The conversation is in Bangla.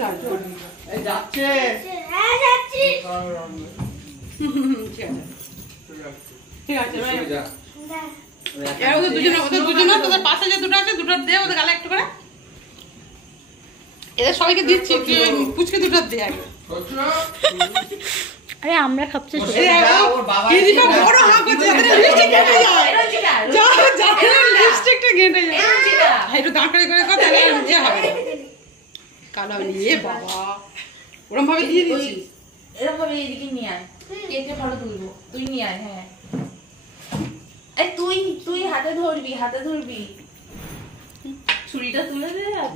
যাচ্ছে ঠিক আছে ওদের দুজনে তোদের পাশে যে দুটো আছে দুটো দে ওদের গালে একটু করে এদের সবাইকে দিচ্ছি পুচকে দুটো দে আগে আরে আমরা খাচ্ছি বড় হাঁ করছে লিপস্টিকটা ঘেঁটে যায় একটু দাঁড় করে করে কথা হবে কালো নিয়ে বাবা ওরম ভাবে দিয়ে দিচ্ছি এরকম ভাবে এদিকে নিয়ে আয় কেটে ভালো তুলবো তুই নিয়ে আয় হ্যাঁ এই তুই হাতে ধরবি ছুরিটা তুলে দে আর